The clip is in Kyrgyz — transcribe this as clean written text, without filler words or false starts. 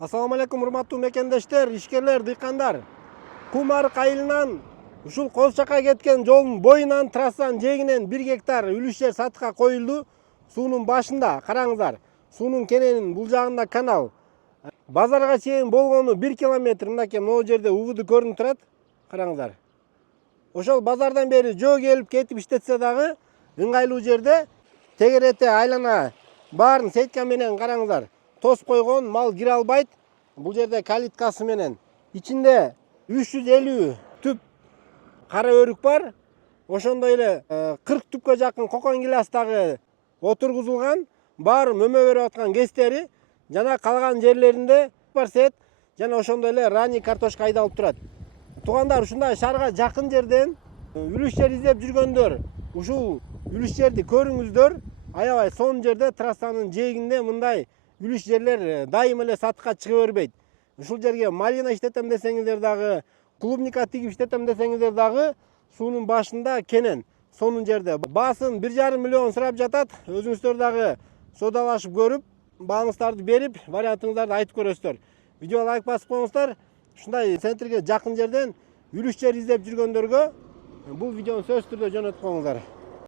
Assalamu алейкум, урматтуу мекендештер, ишкерлер, дыйкандар. Кум арык айылынан ушул Коз Чакка кеткен жолдун боюнан трассанын жээгинен 1 гектар үлүш жер сатыкка коюлду. Суунун башында караңыздар. Суунун кененин бул жагында канал. Базарга чейин болгону 1 километр. Мынакей могу жерде убуду көрүнүп турат. Караңыздар. Ошол базардан бери жөө келип кетип иштетсе дагы ыңгайлуу жерде тегерете айлана баарын сетка менен караңыздар. Тосуп койгон, мал кире албайт. Бул жерде калиткасы менен ичинде 350 түп кара өрүк бар. Ошондой эле 40 түпкө жакын кокон гиластагы отургузулган. Баары мөмө берип аткан кестери жана калган жерлеринде сет жана ошондой эле ранний картошка айдалып турат. Туугандар, ушундай шаарга жакын жерден үлүш жер издеп жүргөндөр ушул үлүш жерди көрүңүздөр. Аябай сонун жерде трассанын жээгинде мындай үлүш жерлер дайым эле сатыкка чыга бербейт. Ушул жерге малина иштетем десеңиздер дагы, клубника тигип иштетем десеңиздер дагы суунун башында кенен сонун жерде. Баасын 1,5 миллион сурап жатат. Өзүңүздөр дагы содалашып көрүп, бааңыздарды берип, вариантыңыздарды айтып көрөсүздөр. Видеого лайк басып коюңуздар. Ушундай центрге жакын жерден үлүш жер издеп жүргөндөргө бул видеону сөзсүз түрдө жөнөтүп коюңуздар.